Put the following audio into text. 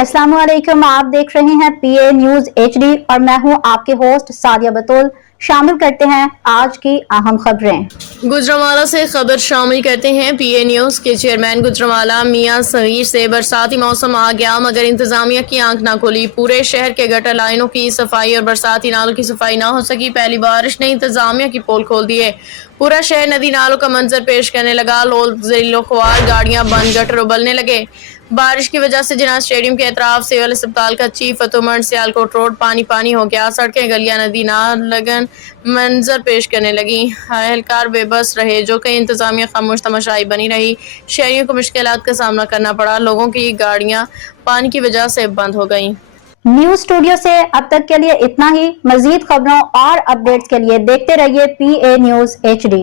अस्सलाम वालेकुम, आप देख रहे हैं पीए न्यूज एचडी और मैं हूं आपके होस्ट सादिया बतूल। शामिल करते हैं आज की अहम खबरें। गुजरांवाला से खबर शामिल करते हैं पीए न्यूज के चेयरमैन गुजरांवाला मियां सगीर से बरसाती मौसम आ गया मगर इंतजामिया की आंख ना खुली। पूरे शहर के गटर लाइनों की सफाई और बरसाती नालों की सफाई ना हो सकी। पहली बारिश ने इंतजामिया की पोल खोल दिए। पूरा शहर नदी नालों का मंजर पेश करने लगा। लोग ज़िलो ख्वार, गाड़ियां बंद, गटर उबलने लगे। बारिश की वजह से जिना स्टेडियम के अतराफ सिविल अस्पताल का चीफ फतुमंड सियालकोट रोड पानी पानी हो गया। सड़कें गलियां नदी नाल लगन मंजर पेश करने लगी। एहलकार बेबस रहे जो कई इंतजामिया खामोश तमाशाई बनी रही। शहरियों को मुश्किलात का सामना करना पड़ा। लोगों की गाड़ियां पानी की वजह से बंद हो गईं। न्यूज स्टूडियो से अब तक के लिए इतना ही। मजीद खबरों और अपडेट्स के लिए देखते रहिए पीए न्यूज एचडी।